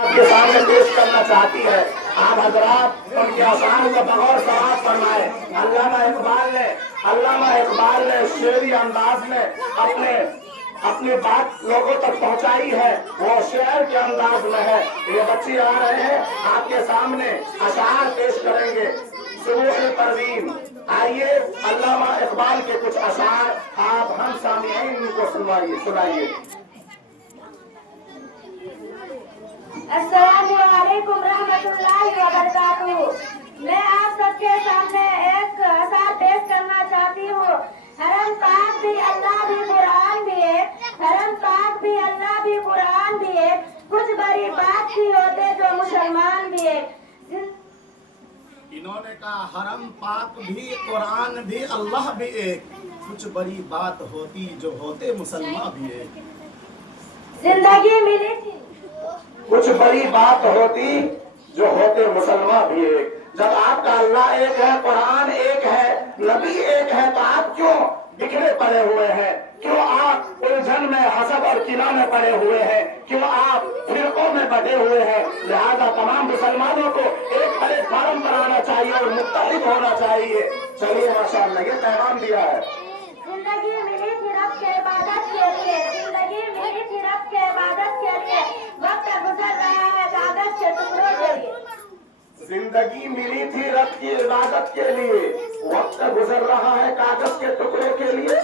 آپ کے سامنے پیش کرنا چاہتی ہے. آپ حضرات ان کے اشعار کو بغور سماعت فرمائے. علامہ اقبال نے شعری انداز میں اپنی بات لوگوں تک پہنچائی ہے. وہ شعر کے انداز میں ہے. یہ بچے آ رہے ہیں آپ کے سامنے اشعار پیش کریں گے. سبوح پروین. آئیے علامہ اقبال کے کچھ اشعار آپ ہم سامعین کو سنائیے. السلام علیکم رحمۃ اللہ وبرکاتہ. میں آپ سب کے سامنے ایک اشعار پیش کرنا چاہتی ہوں. حرم پاک بھی اللہ بھی قرآن بھی ایک. حرم پاک بھی اللہ بھی قرآن بھی ایک. کچھ بڑی بات بھی ہوتے جو مسلمان بھی ایک. انہوں نے کہا حرم پاک بھی قرآن بھی اللہ بھی ایک. کچھ بڑی بات ہوتی جو ہوتے مسلمان بھی ایک. زندگی ملی تھی کچھ بڑی بات ہوتی جو ہوتے مسلمان بھی ایک. جب آپ کا اللہ ایک ہے، قرآن ایک ہے، نبی ایک ہے، تو آپ کیوں بکھرے پڑے ہوئے ہیں؟ کیوں آپ الجھن میں حسد اور کینہ میں پڑے ہوئے ہیں؟ کیوں آپ فرقوں میں بٹے ہوئے ہیں؟ لہذا تمام مسلمانوں کو ایک پلیٹ فارم پر آنا چاہیے اور متحد ہونا چاہیے. چلیے ماشاء اللہ یہ پیغام دیا ہے. زندگی ملی تھی رب کے عبادت کے لیے. زندگی ملی تھی رب کے عبادت کے لیے. وقت گزر رہا ہے کاغذ کے ٹکڑوں کے لیے. زندگی ملی تھی رب کی عبادت کے لیے. وقت گزر رہا ہے کاغذ کے ٹکڑوں کے لیے.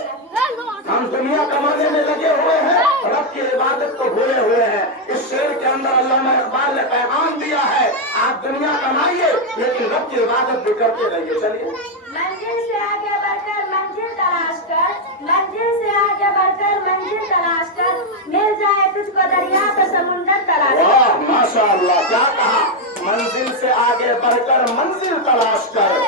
ہم دنیا کمانے میں لگے ہوئے ہیں، رب کی عبادت کو بھولے ہوئے ہیں. اس شعر کے اندر علامہ اقبال نے پیغام دیا ہے آپ دنیا کمائیے لیکن رب کی عبادت بھی کرتے رہیے. چلیے. منزل سے آگے بڑھ کر منزل تلاش کر. منزل سے آگے بڑھ کر منزل تلاش کر. مل جائے تجھ کو دریا تو سمندر تلاش کر. واہ ماشاء اللہ کیا کہا. منزل سے آگے بڑھ کر منزل تلاش کر.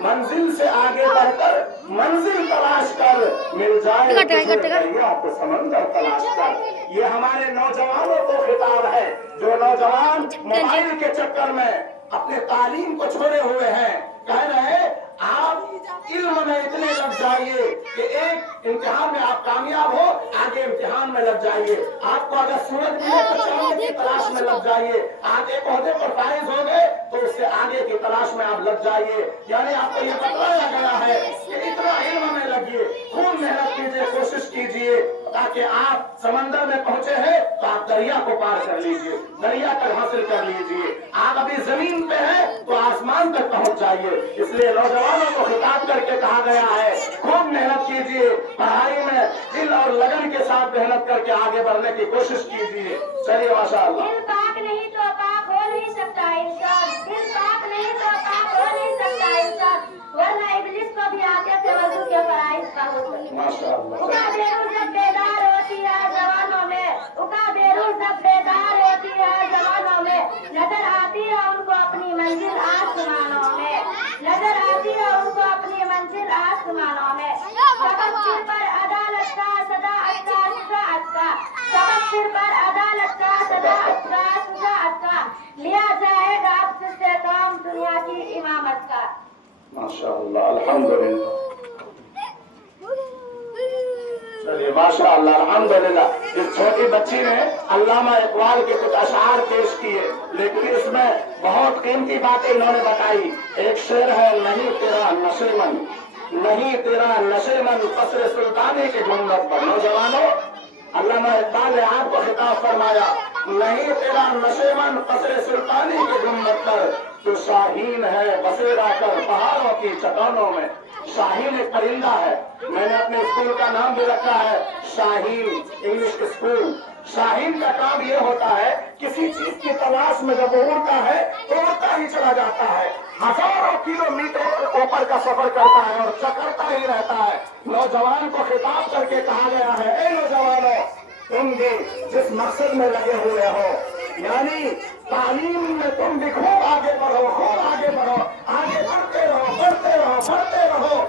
منزل سے آگے بڑھ کر منزل تلاش کر. مل جائے دریا تو سمندر تلاش کر. یہ ہمارے نوجوانوں کو خطاب ہے جو نوجوان موبائل کے چکر میں اپنے تعلیم کو چھوڑے ہوئے ہیں. کہہ رہے آپ علم میں اتنے لگ جائیے کہ ایک امتحان میں آپ کامیاب ہو، آگے امتحان میں لگ جائیے. آپ کو اگر سورج ملے تو چاند کی تلاش میں لگ جائیے. آپ ایک عہدے پر فائز ہو گئے تو اس سے آگے کی تلاش میں آپ لگ جائیے. یعنی آپ کو یہ بتایا گیا ہے کہ اتنا علم میں لگیے، خوب محنت کیجیے، کوشش کیجیے تاکہ آپ سمندر میں پہنچے ہیں تو آپ دریا کو پار کر لیجیے، دریا تک حاصل کر لیجیے. آپ ابھی زمین پہ ہیں تو آسمان تک پہنچ جائیے. اس لیے نوجوانوں کو خطاب کر کے کہا گیا ہے خوب محنت کیجیے، پڑھائی میں دل اور لگن کے ساتھ محنت کر کے آگے بڑھنے کی کوشش کیجیے. چلیے ماشاء اللہ. دل پاک نہیں تو پاک ہو نہیں سکتا انسان. دل پاک نہیں تو پاک ہو نہیں سکتا انسان. ورنہ ابلیس کو بھی آتے تھے وضو کے فرائض کا حکم. ماشاء اللہ. اکا بیرو جب بیدار ہوتی ہے جوانوں میں. اکا بیرو جب بیدار ہوتی ہے جوانوں میں. نظر آتی ہے ان کو اپنی منزل آسمانوں میں. نظر آتی ہے ان کو اپنی منزل آسمانوں میں. سبق سر پر عدالت کا صداعت کا شجاعت کا. سبق سر پر عدالت کا صداعت کا شجاعت کا. لیا جائے گا اب سے کام دنیا کی امامت کا. ماشاء اللہ الحمدللہ. چلیے ماشاء اللہ الحمدللہ. اس چھوٹی بچی نے علامہ اقبال کے کچھ اشعار پیش کیے لیکن اس میں بہت قیمتی باتیں انہوں نے بتائی. ایک شعر ہے نہیں تیرا نشے من، نہیں تیرا نشے من قصر سلطانی کے گنبد پر. نوجوانوں علامہ اقبال نے آپ کو خطاب فرمایا نہیں تیرا نشے من قصر سلطانی کے گنبد پر. تو شاہین ہے بسیرا کر پہاڑوں کی چٹانوں میں. شاہین ایک پرندہ ہے. میں نے اپنے اسکول کا نام بھی رکھا ہے شاہین انگلش اسکول. شاہین کا کام یہ ہوتا ہے کسی چیز کی تلاش میں جب وہ اڑتا ہے تو اڑتا ہی چلا جاتا ہے. ہزاروں کلو میٹر اوپر کا سفر کرتا ہے اور چکرتا ہی رہتا ہے. نوجوان کو خطاب کر کے کہا گیا ہے اے نوجوانوں تم بھی جس مقصد میں لگے ہوئے ہو یعنی تعلیم میں تم بھی خوب آگے بڑھو، خوب آگے بڑھو، آگے بڑھتے رہو، بڑھتے رہو، بڑھتے رہو.